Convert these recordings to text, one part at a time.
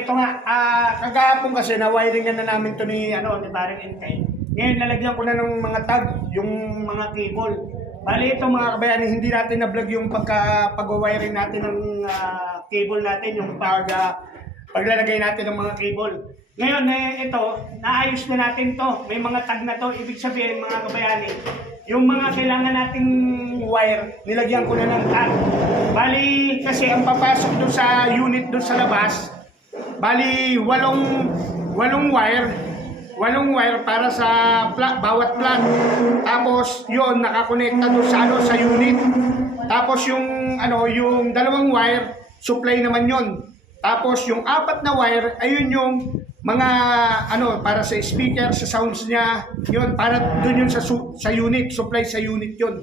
ito nga, ah, kagahapon kasi na wiring na namin to ni, ano, ni Paring Intay. Ngayon, nalagyan ko na ng mga tag, yung mga cable. Bali ito mga kabayani, hindi natin na-vlog yung pagka, pag-wiring natin ng ah, cable natin, yung pag, ah, paglalagay natin ng mga cable. Ngayon, eh, ito, naayos na natin to. May mga tag na to. Ibig sabihin, mga kabayani, yung mga kailangan nating wire, nilagyan ko na ng tag. Bali, kasi ang papasok doon sa unit doon sa labas, bali, walong, walong wire, walong wire para sa pla- bawat plant. Tapos, yun, nakakonekta doon sa, ano, sa unit. Tapos yung, ano, yung dalawang wire, supply naman yon. Tapos yung apat na wire, ayun yung mga ano para sa speaker, sa sounds niya, yun para doon yun sa sa unit, supply sa unit yun.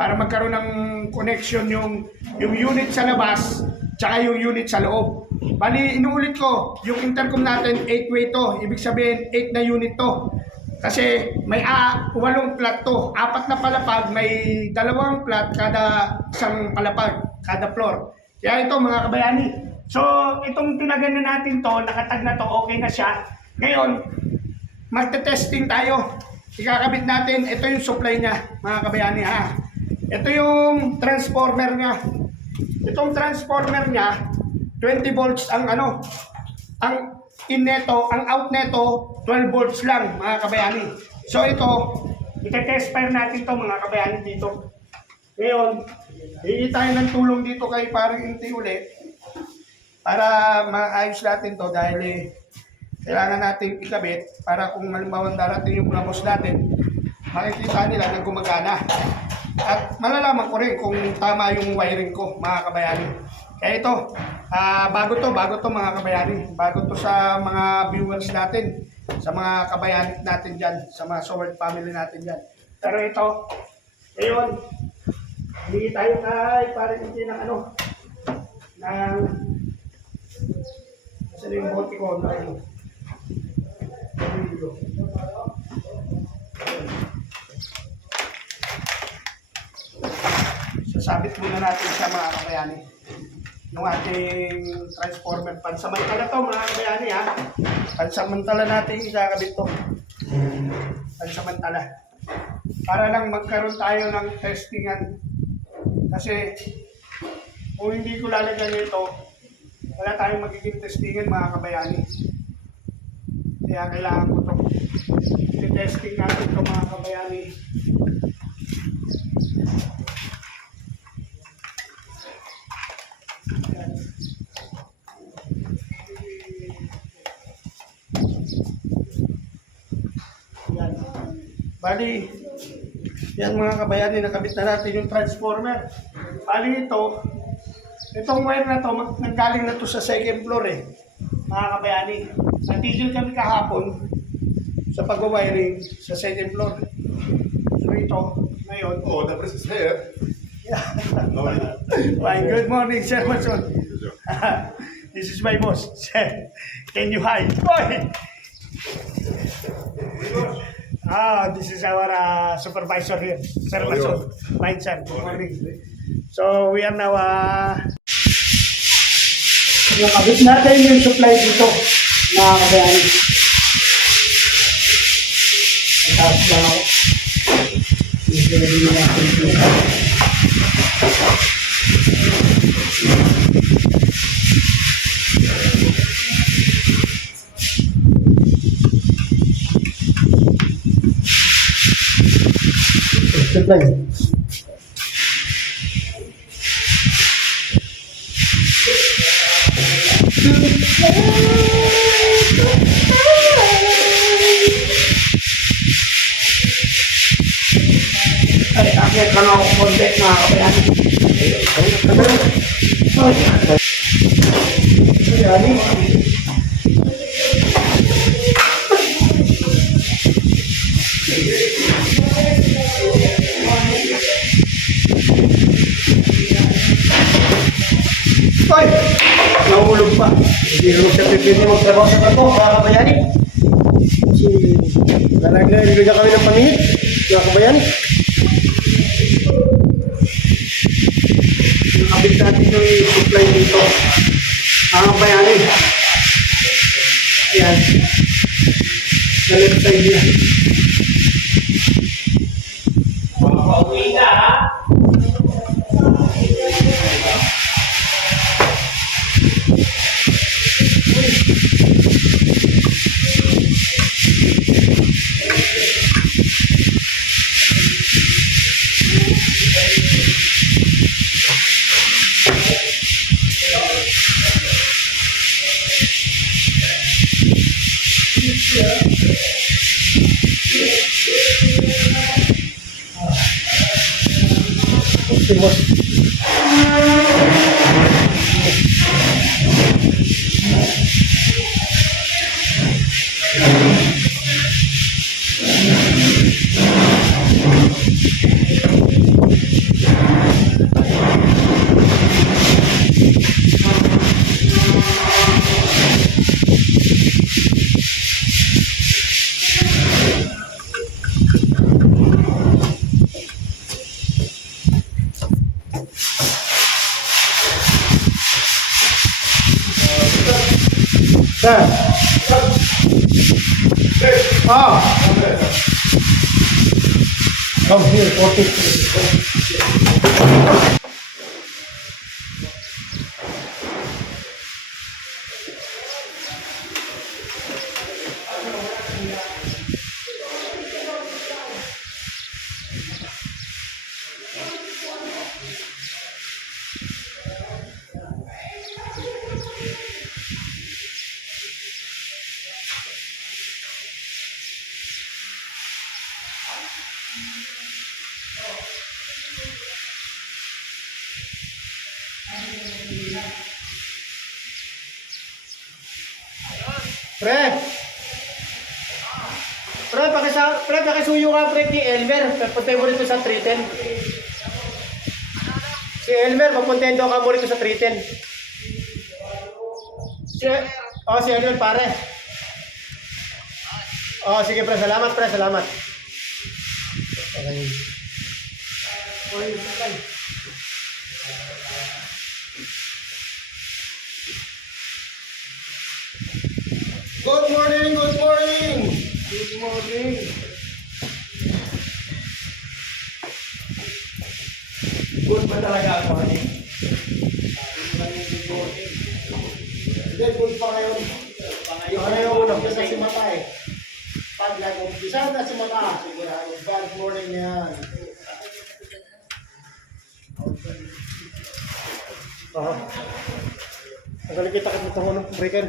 Para magkaroon ng connection yung yung unit sa labas tsaka yung unit sa loob. Bali, inuulit ko, yung intercom natin 8 way to, ibig sabihin 8 na unit to. Kasi may a walong plat to, apat na palapag, may dalawang plat kada isang palapag, kada floor. Kaya ito mga kabayani. So, itong tinagan na natin to, nakatag na to, okay na siya. Ngayon, magte-testing tayo. Ikakabit natin, ito yung supply niya, mga kabayani ha. Ito yung transformer niya. Itong transformer niya, 20 volts ang ano, ang in neto, ang out neto, 12 volts lang, mga kabayani. So ito, ite-test fire natin to mga kabayani dito. Ngayon, hihingi tayo ng tulong dito kay parang inti uli para maayos natin to dahil eh, kailangan natin ikabit para kung halimbawa darating yung plamos natin, makikita nila na gumagana. At malalaman ko rin kung tama yung wiring ko, mga kabayani. Kaya ito, ah, bago to, bago to mga kabayani. Bago to sa mga viewers natin, sa mga kabayani natin dyan, sa mga Sword family natin dyan. Pero ito, ngayon, hindi tayo kay parang hindi ng ano, ng, kasi yung bote ko, na ano, Sasabit muna natin sa mga kabayani. Yung ating transformer. Pansamantala to mga kabayani ha. Pansamantala natin ikakabit to. Pansamantala. Para lang magkaroon tayo ng testingan. Kasi kung hindi ko lalagyan ito, wala tayong magiging testingan mga kabayani. Kaya kailangan ko to. I-testing natin to mga kabayani. Bali, yan mga kabayani, nakabit na natin yung transformer. Bali ito, itong wire na to, nanggaling na to sa second floor eh. Mga kabayani, natigil kami kahapon sa pag-wiring sa second floor. So ito, ngayon, Oh, the press is there. No, Fine. Good morning, Sir Watson. this is my boss. Sir, can you hide? Boy! Ah, this is our uh, supervisor here, Sir Oh. Fine, sir. Good morning. So, we are now, uh, yung kabit natin yung supply dito, mga kabayani. Tapos lang ako. Dito na din natin ito. Supply. Ay, akit ka na ako konti, mga kabayani. Kabayani. Ay! Nahulog pa. Hindi naman siya pipili magtrabaho sa kanto, mga kabayani. Kasi nalagay na kami ng paningit, mga kabayani. Nakabit natin yung supply dito. Mga kabayani. Ayan. Sa left side niya. Pauwi ka ha. Okay, boss. Sir. Ah. Come here, 40. Pre! Pakisa, pre, pakisuyo ka pre kay Elmer. Papuntay mo rito sa 310. Si Elmer, papuntayin daw ka mo rito sa 310. Si, oh, si Elmer, pare. Oh, sige pre, salamat pre, salamat. Oy, sakay. Good morning. Good morning. Good ba talaga ako, honey? Hindi, good pa ngayon. Yung ano yung unang umpisa si Mata eh. Pag nag-umpisa na si Mata, sigurado, bad morning yan. Oo. Ang galing kita kung ito ng breaker.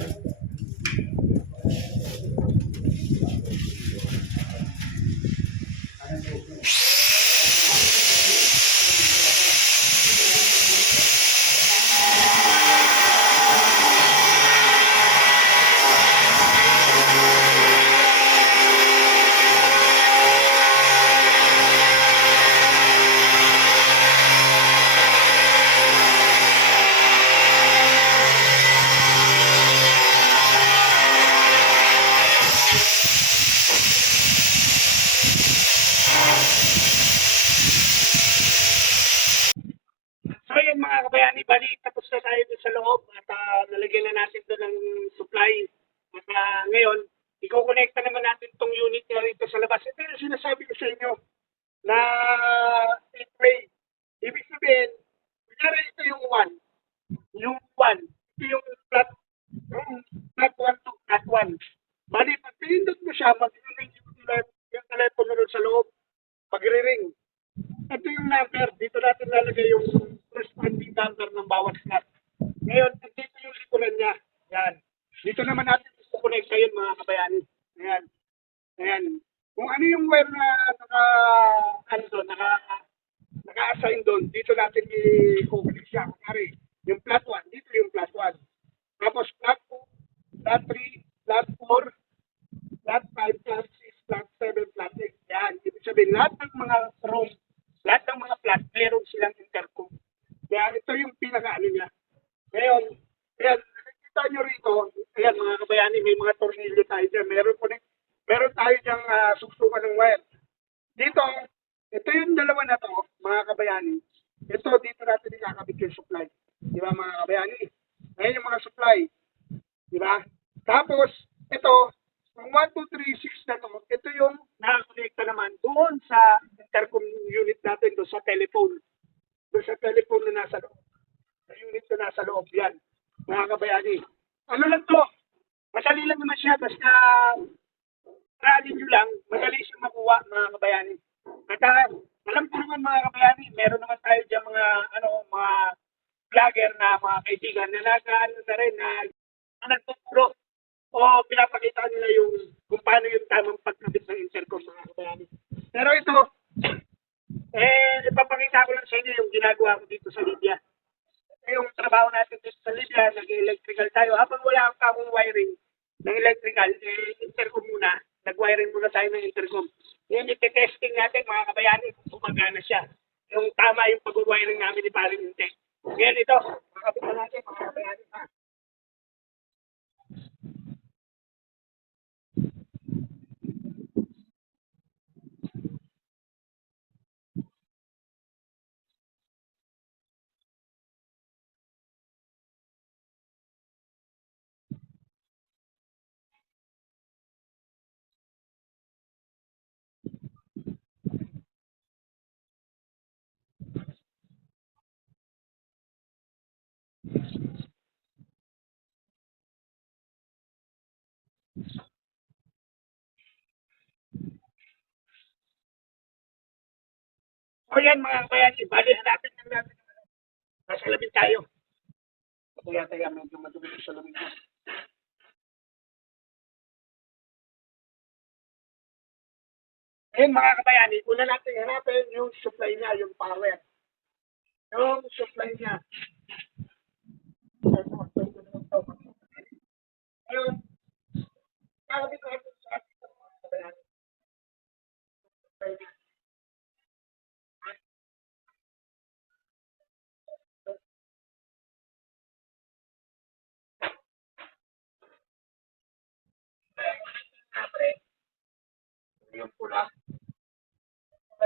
One. Ayan mga kabayani, may mga tornilyo tayo dyan. Meron po meron tayo dyang uh, suksukan ng wire. Dito, ito yung dalawa na to, mga kabayani. Ito, dito natin ikakabit yung supply. Di ba mga kabayani? Ayan yung mga supply. Di ba? Tapos, ito, yung 1, 2, 3, 6 na to, ito yung nakakonekta naman doon sa intercom unit natin, doon sa telephone. Doon sa telephone na nasa loob. Sa unit na nasa loob yan, mga kabayani. Ano lang to? Madali lang naman siya, basta Rally nyo lang, madali siyang makuha mga kabayani. At ah, alam ko naman mga kabayani, meron naman tayo dyan mga, ano, mga vlogger na mga kaibigan na nag-ano na rin na nagtuturo o pinapakita nila yung kung paano yung tamang pagkabit ng intercom mga kabayani. Pero ito, eh, ipapakita ko lang sa inyo yung ginagawa ko dito sa Libya. Ito yung trabaho natin dito sa Libya, nag-electrical tayo. Habang wala kang kamong wiring ng electrical, eh, intercom muna. Nag-wiring muna tayo ng intercom. Yan, ite-testing natin mga kabayani kung gumagana siya. Yung tama yung pag-wiring namin ni Paring Inte. Ngayon ito, makapitan natin mga kabayani. Ha? O yan mga kabayani, bali hanapin lang natin. Nasa lamin tayo. Ito yata yan, medyo madumi sa lamin ko. Ngayon mga kabayani, una natin hanapin yung supply niya, yung power. Yung supply niya. Ngayon, kakabit natin sa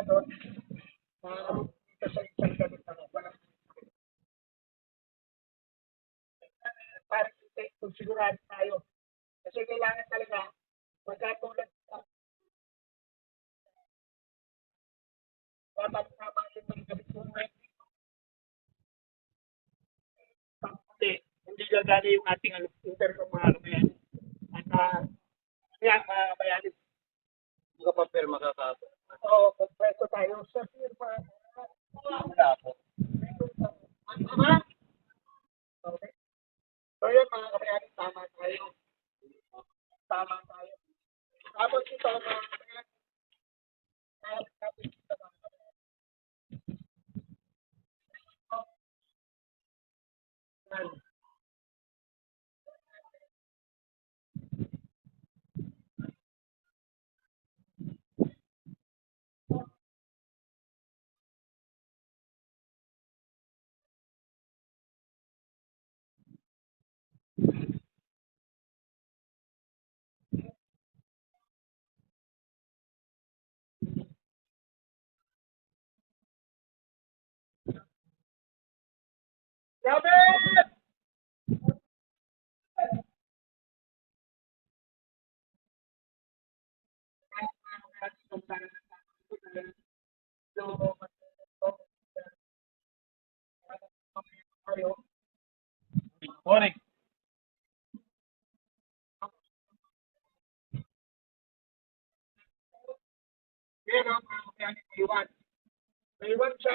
Doon. Uh, dito sa ganit na wala. Para kung sigurado tayo. Kasi kailangan talaga magkatulad dapat tama yung mga gamit mo ngayon. Hindi, hindi gagana yung ating ano, intercom mga kabayan. At ah, kaya mga Mga papel makakapo. Oo, kompleto tayo sa firma. Wala po. Ama? Okay. So yun mga kabayan, tama tayo. Tama tayo. Tapos ito mga tapos tapos ito Morning. Yan ang mga kabayan may iwan. May iwan siya,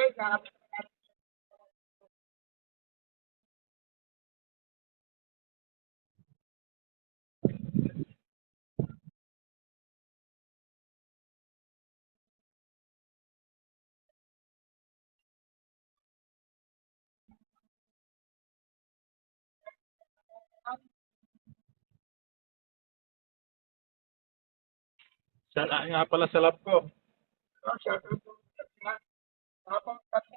Sana nga pala sa lab ko. So, shout out po sa sila. Tapos, pati,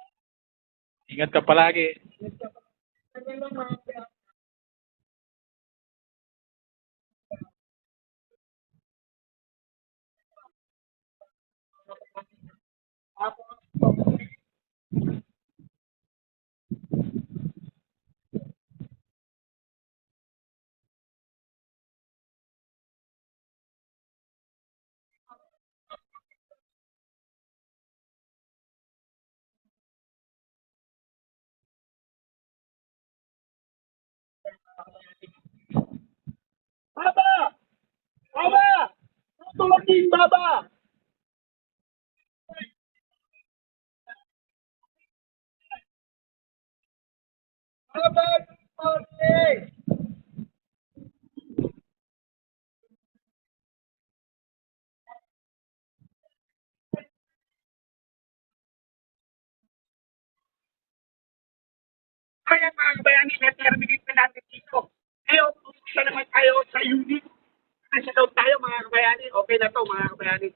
Ingat ka palagi. ito, ano Morning, Baba! Baba, morning! Kaya mga bayani, na natin dito. Ngayon, pumunta naman tayo sa unit. Kasi daw tayo mga kabayani. Okay na to mga kabayani.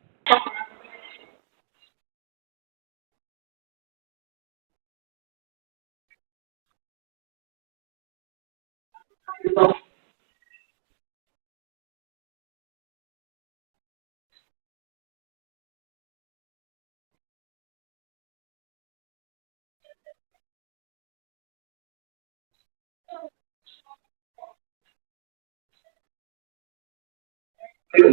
Yeah.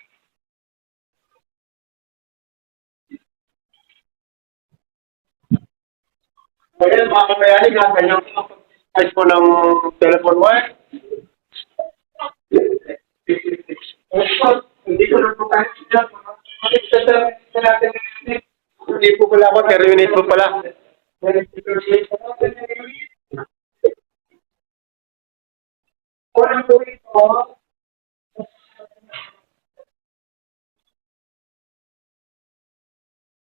Ngayon, mga kabayani, ganyan po ang price po ng telephone wire. Hindi ko na po kahit siya. Hindi po pala ako, terminate po pala. Walang po ito.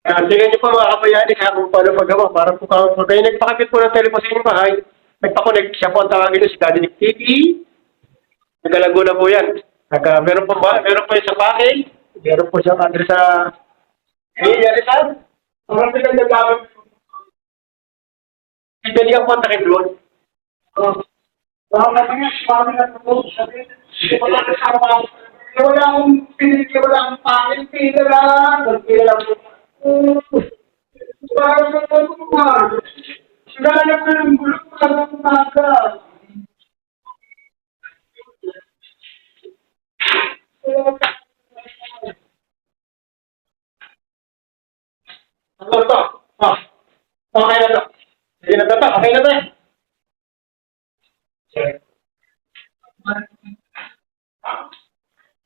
Ah, tingnan po kabayani kaya kung paano magawa para po kung kung kayo nagpakabit po ng telepono sa inyong bahay, nagpakonect siya po ang tawagin niyo si Daddy Nick TV. Nagalaguna po yan. Nagka, meron po ba, meron po yung sa bahay, meron po siyang address sa Hey, Yarisan, parang pinagdagamit. Hindi niya kontakin doon. Oh. Baka mamaya, sumami na po. Sabi, wala ka sa mga wala akong pinili, wala akong pangil, pila lang. Pila lang. Sa mga kumar. Sila na ko ng bulok sa mga umaga. Ano to? Ah, okay na to. Sige na to, okay na to.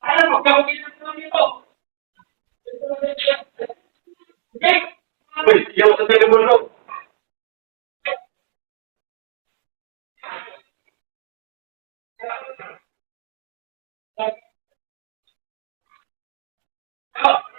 Ano mo, gawin na ito dito. Uy, yung sa telepono mo.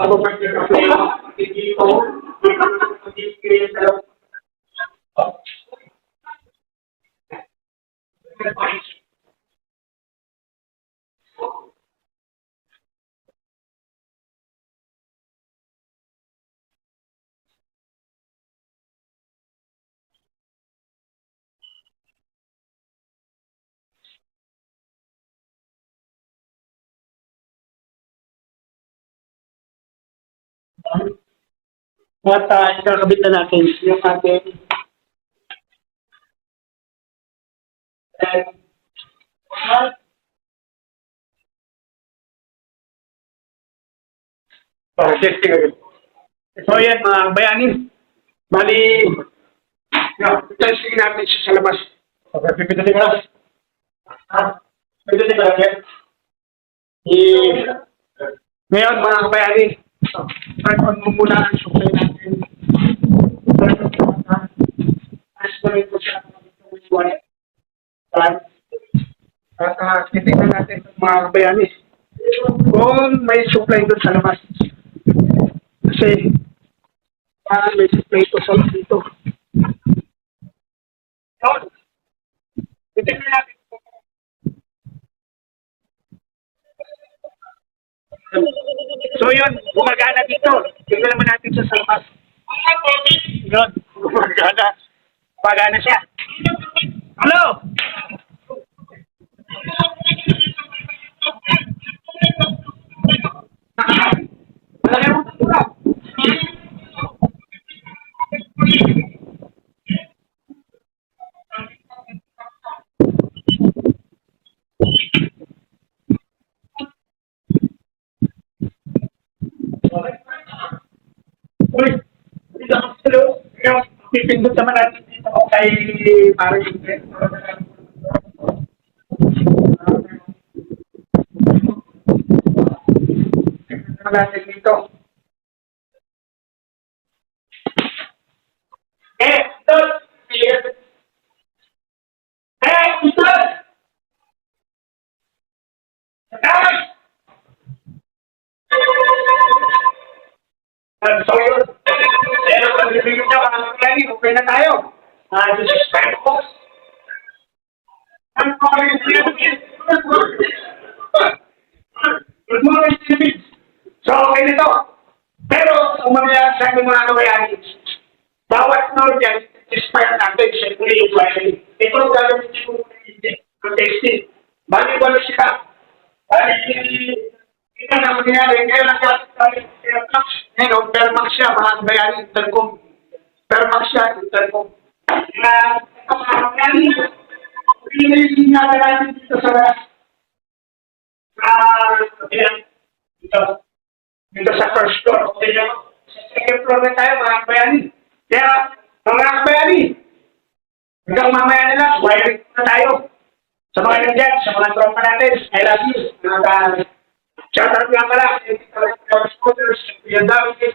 ano mo ito? Wala At uh, ikakabit na natin yung ating and para testing agad. So yan mga bayani. Bali, no, testing natin siya sa labas. Okay, pipindutin ko. Ah, pipindutin ko lang yan. I... Ngayon mga bayani, turn on mo muna ang supply natin. Turn on mo muna. As na rin po siya. At uh, titignan natin mga bayani kung may supply doon sa labas. Kasi ah, may supply ito sa labas dito. Yun. Titignan natin. So yun, gumagana dito. Tingnan naman natin siya sa labas. Yun, gumagana. Gumagana siya. Hello? Pipindot naman natin dito kay naman natin dito. Eh, Tol! Eh, Tol! Tol! Um, so na tayo. Ah, Philippines. So, okay na to. Pero, ang mga sa aking mga kabayani, bawat nord yan, inspire natin, siyempre yung klani. Ito ang gagawin ko ng testing. Bali, wala siya. Bali, ito na mangyayari. Ngayon ang tayo. Permax. Ngayon, Permax siya, mga bayani, Intercom. Permax siya, ito mga bayani, pinili nga natin dito sa ayan, dito, dito sa first floor. Okay. Sa second floor na tayo, mga bayani. Kaya, mga bayani, hanggang mamaya na lang, wiring na tayo. Sa mga nandiyan, sa mga tropa natin, I love you. Mga Shout out nga pala, our supporters, David,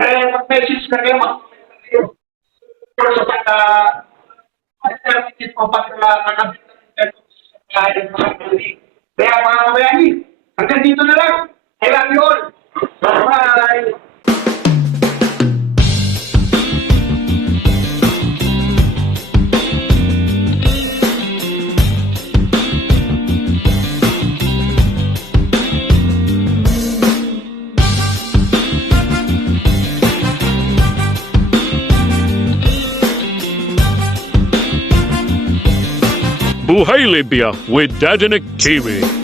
eh, mag-message na kayo, mag-message na kayo. Pero sa pagka, alternative o pagka-kakabit na ito sa mga pili. Kaya mga hanggang dito na lang. You all. Bye-bye. Buhay Libya with Dadinik TV.